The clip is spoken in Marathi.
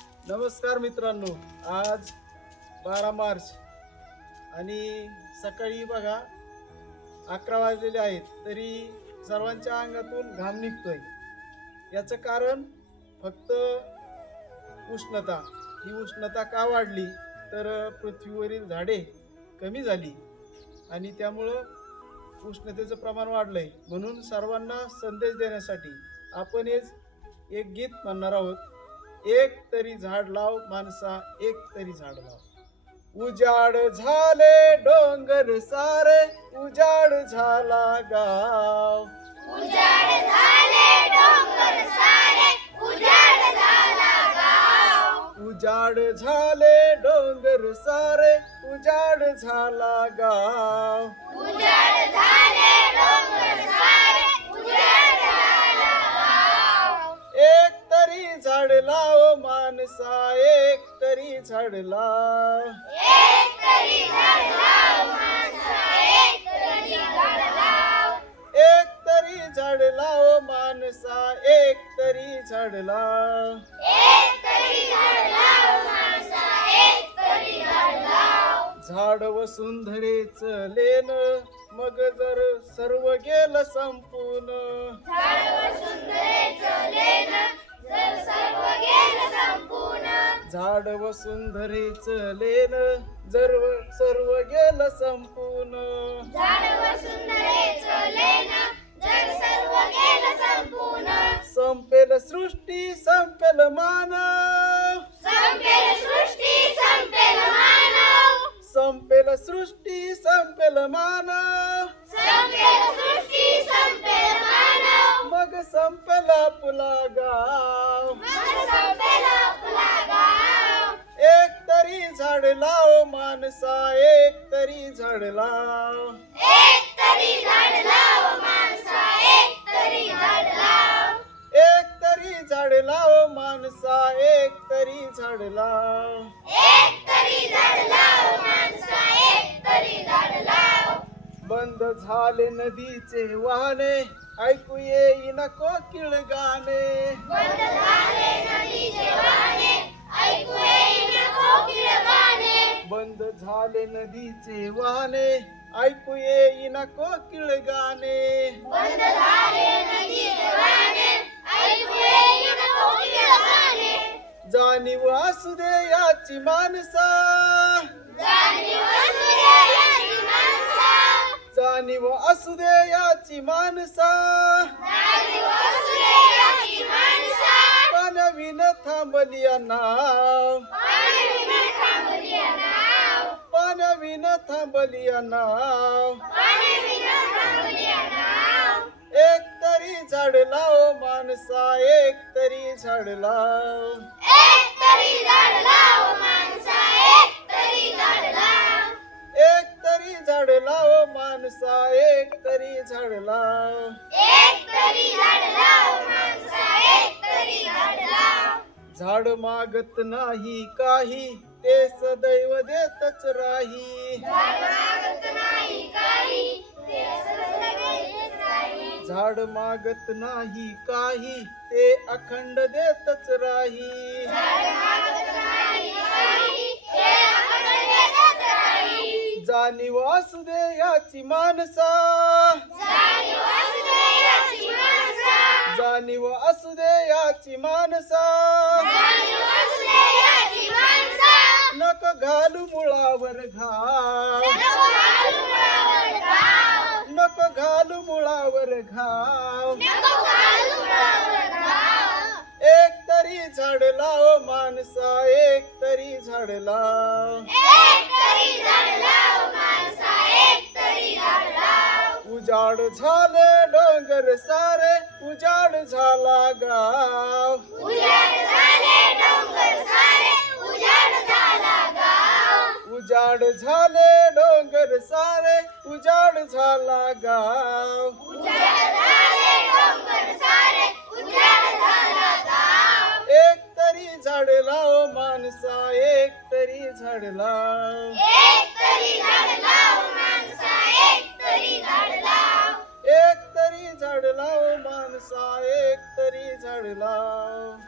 नमस्कार मित्रांनो आज बारा मार्च आणि सकाळी बघा अकरा वाजलेले आहेत तरी सर्वांच्या अंगातून घाम निघतोय. याचं कारण फक्त उष्णता. ही उष्णता का वाढली? तर पृथ्वीवरील झाडे कमी झाली आणि त्यामुळं उष्णतेचं प्रमाण वाढलंय. म्हणून सर्वांना संदेश देण्यासाठी आपण हेच एक गीत म्हणणार आहोत. एक तरी झाड लाव माणसा एक तरी झाड लाव. उजाड झाले डोंगर सारे उजाड झाला गाव. उजाड झाले डोंगर सारे उजाड झाला गाव. उजाड झाले डोंगर सारे उजाड झाला गाव. उजाड झाले डोंगर सारे उजाड झाला गाव एक तरी झाड लाव माणसा एक तरी झाड लाव एक तरी झाड लाव माणसा एक तरी झाड लाव एक तरी झाड झाड वसुंधरेच लेन मग जर सर्व गेलं संपून। झाड वसुंधरेच लेन जर सर्व गेलं संपून झाड वसुंधरेचं लेणं जर सर्व गेलं संपून संपेल सृष्टी संपेल मानव. संपेल सृष्टी संपेल मानव. मग संपेल आपला गाव. मग संपेल आपला गाव. एक तरी झाड लाव माणसा एक तरी झाड लाव. एक तरी झाड लाव माणसा एक तरी झाड लाव. एक तरी झाड लाव माणसा एक तरी झाड लाव. एक तरी झाड लाव माणसा एक तरी झाड लाव. बंद झाले नदीचे वाहने. ऐकू येईन कोकिळ गाणे. बंद झाले नदीचे वाहने ऐकू येईना कोकिळ गाणे. बंद झाले नदीचे वाहने ऐकू येईन कोकिळ गाणे. जाणीव असू दे याची माणसा जाणीव असू दे याची माणसा जाणीव असू दे याची माणसा पाण्याविन थांबली या नाव पाण्याविना थांबली नाव एक तरी झाड लाव माणसा एक तरी झाड लाव. एक तरी झाड लाव माणसा एक तरी झाड लाव एक तरी झाड लाव माणसा एक तरी झाड लाव झाड मागत नाही काही ते सदैव देतच राही. झाड मागत नाही काही ते सदैव राही. झाड मागत नाही काही ते अखंड देतच राही झाड मागत नाही काही ते अखंड देतच राही जाणीव असू दे याची माणसा जाणीव असू दे याची माणसा जाणीव असू दे याची माणसा जाणीव असू दे याची माणसा नक घालू मुळावर घाव. नको घालू मुळावर घाव. नको घालू मुळावर घाव. नको घालू मुळावर घाव. एक तरी झाड लाव माणसा एक तरी झाड लाव. उजाड झाले डोंगर सारे उजाड झाला गाव. उजाड झाले डोंगर सारे उजाड झाला गाव. एक तरी झाड लाव माणसा एक तरी झाड लाव. एक तरी झाड लाव माणसा एक एक तरी झाड लाव माणसा एक तरी झाड लाव.